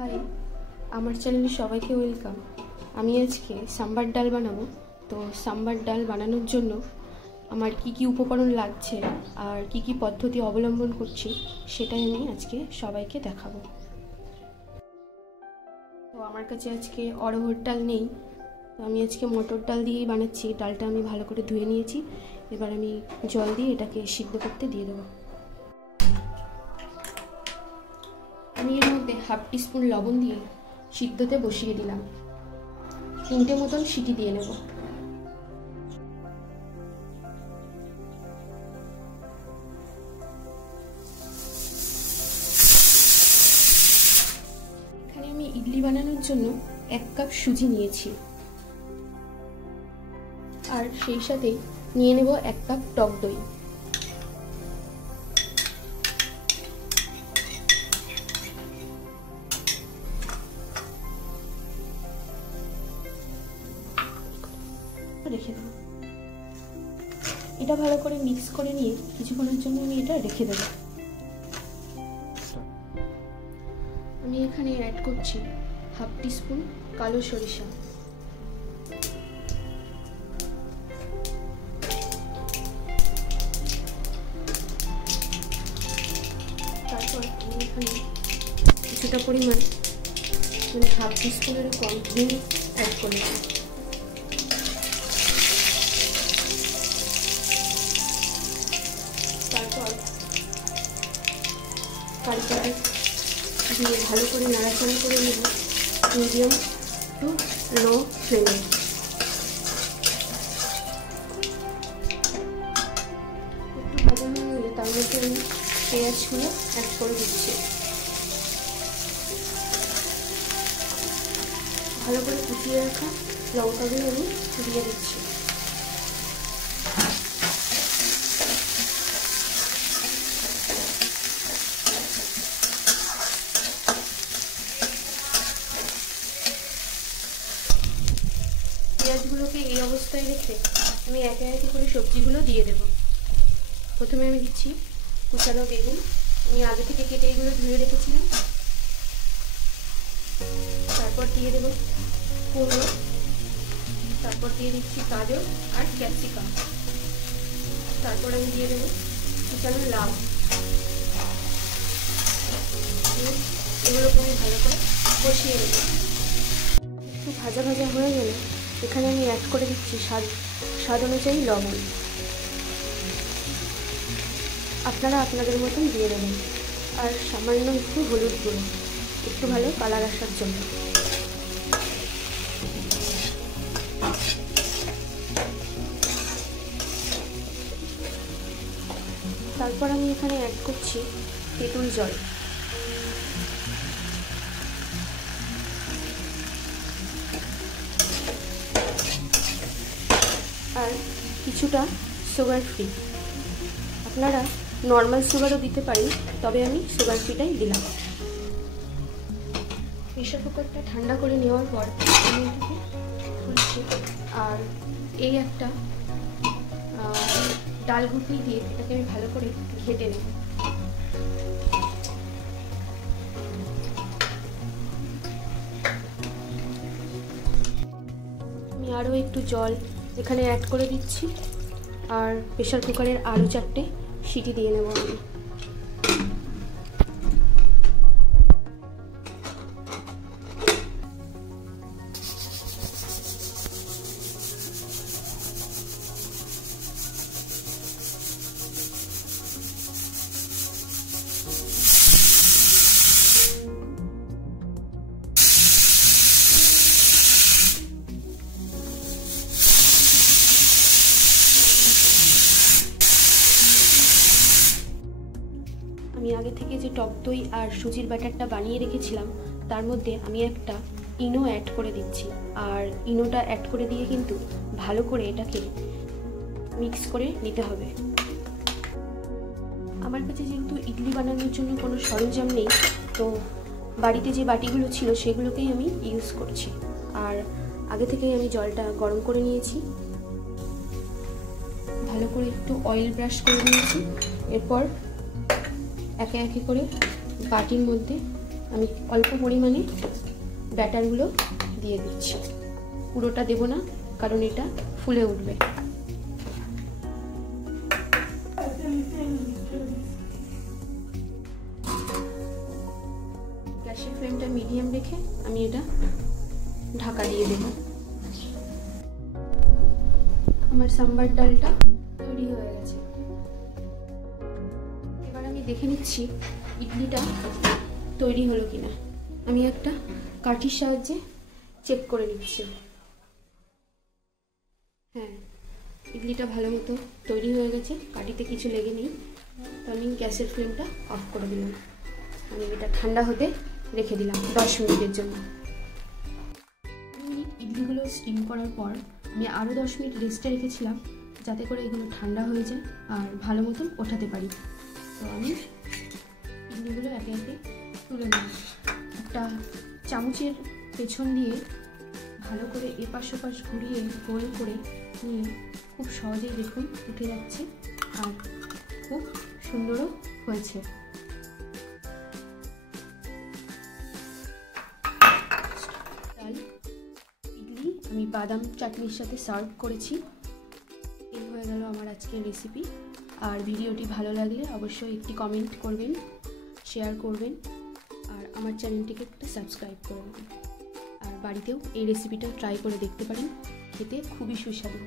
High, আমার চ্যানেলে সবাইকে ওয়েলকাম। আমি আজকে সাম্বার ডাল বানাবো। তো সাম্বার ডাল বানানোর জন্য আমার কি কি উপকরণ লাগছে আর কি কি পদ্ধতি অবলম্বন করছি সেটাই আমি আজকে সবাইকে দেখাবো। তো আমার কাছে আজকে অড়হর ডাল নেই, তো আমি আজকে মটর ডাল দিয়েই বানাচ্ছি। ডালটা আমি ভালো করে ধুয়ে নিয়েছি, এবার আমি জল দিয়ে এটাকে সিদ্ধ করতে দিয়ে দেবো। আমি এর মধ্যে হাফ টিস্পুন লবণ দিয়ে সিদ্ধতে বসিয়ে দিলাম। 3টে মতন সিটি দিয়ে নেব। এখানে আমি ইডলি বানানোর জন্য 1 কাপ সুজি নিয়েছি, আর সেই সাথে নিয়ে নেব 1 কাপ টক দই। রেখে দেবো। এটা ভালো করে মিক্স করে নিয়ে কিছুক্ষণের জন্য আমি এটা রেখে দেবো। আমি এখানে অ্যাড করছি হাফ টিস্পুন কালো সরিষা, তারপর আমি এখানে কিছুটা পরিমাণ হাফ টিস্পুনেরও কম হিং অ্যাড করেছি। তারপর কারিপাতা দিয়ে ভালো করে নাড়াচাড়া করে নেব মিডিয়াম টু লো ফ্লেমে। একটু ভাজা হয়ে গেলে তার মধ্যে আমি পেঁয়াজগুলো অ্যাড করে দিচ্ছি। ভালো করে কুচিয়ে রাখা লঙ্কাগুলো আমি দিয়ে দিচ্ছি। পেঁয়াজগুলোকে এই অবস্থায় রেখে আমি একে একে করে সবজিগুলো দিয়ে দেব। প্রথমে আমি দিচ্ছি কুচানো বেগুন, আমি আগে থেকে কেটে এগুলো ধুয়ে রেখেছিলাম। তারপর দিয়ে দেব কুমড়ো, তারপর দিয়ে দিচ্ছি গাজর আর ক্যাপসিকাম, তারপর আমি দিয়ে দেব কুচানো লাউ। এগুলোকে আমি ভালো করে কষিয়ে নেব। একটু ভাজা ভাজা হয়ে গেলে এখানে আমি অ্যাড করে দিচ্ছি স্বাদ অনুযায়ী লবণ। আপনারা আপনাদের মতন দিয়ে দেবেন, আর সামান্য একটু হলুদ গুঁড়ো, একটু ভালো কালার আসার জন্য। তারপর আমি এখানে অ্যাড করছি তেঁতুল জল। আর কিছুটা সুগার ফ্রি, আপনারা নর্মাল সুগারও দিতে পারেন, তবে আমি সুগার ফ্রিটাই দিলাম। প্রেশার কুকারটা ঠান্ডা করে নেওয়ার পর আমি এটাকে খুলছি, আর এই একটা ডাল ঘুটনি দিয়ে এটাকে আমি ভালো করে ঘেটে নেব। আমি আরও একটু জল এখানে অ্যাড করে দিচ্ছি, আর প্রেশার কুকারের আরও 4টে সিটি দিয়ে নেব আমি। আমি আগে থেকে যে টক দই আর সুজির ব্যাটারটা বানিয়ে রেখেছিলাম তার মধ্যে আমি একটা ইনো অ্যাড করে দিচ্ছি, আর ইনোটা অ্যাড করে দিয়ে কিন্তু ভালো করে এটাকে মিক্স করে নিতে হবে। আমার কাছে যেহেতু ইডলি বানানোর জন্য কোনো সরঞ্জাম নেই, তো বাড়িতে যে বাটিগুলো ছিল সেগুলোকেই আমি ইউজ করছি। আর আগে থেকেই আমি জলটা গরম করে নিয়েছি, ভালো করে একটু অয়েল ব্রাশ করে নিয়েছি। এরপর একে একে করে বাটির মধ্যে আমি অল্প পরিমাণে ব্যাটারগুলো দিয়ে দিচ্ছি, পুরোটা দেব না কারণ এটা ফুলে উঠবে। গ্যাসের ফ্লেমটা মিডিয়াম রেখে আমি এটা ঢাকা দিয়ে দেব। আমার সাম্বার ডালটা তৈরি হয়ে গেছে। এবার আমি দেখে নিচ্ছি ইডলিটা তৈরি হলো কিনা। আমি একটা কাঠির সাহায্যে চেক করে নিচ্ছি। হ্যাঁ, ইডলিটা ভালো মতো তৈরি হয়ে গেছে, কাঠিতে কিছু লেগে নেই। তো আমি গ্যাসের ফ্লেমটা অফ করে দিলাম। আমি এটা ঠান্ডা হতে রেখে দিলাম 10 মিনিটের জন্য। ইডলিগুলো স্টিম করার পর আমি আরও 10 মিনিট রেস্টে রেখেছিলাম যাতে করে এগুলো ঠান্ডা হয়ে যায় আর ভালো মতন ওঠাতে পারি। তো আমি ইডলিগুলো একে একে তুলে নিই। একটা চামচের পেছন দিয়ে ভালো করে এপাশ ওপাশ ঘুরিয়ে গোল করে নিয়ে খুব সহজেই দেখুন উঠে যাচ্ছে আর খুব সুন্দরও হয়েছে। ডাল ইডলি আমি বাদাম চাটনির সাথে সার্ভ করেছি। এই হয়ে গেল আমার আজকের রেসিপি। আর ভিডিওটি ভালো লাগলে অবশ্যই একটি কমেন্ট করবেন, শেয়ার করবেন আর আমার চ্যানেলটিকে একটা সাবস্ক্রাইব করে দেবেন। আর বাড়িতেও এই রেসিপিটা ট্রাই করে দেখতে পারেন, খেতে খুবই সুস্বাদু।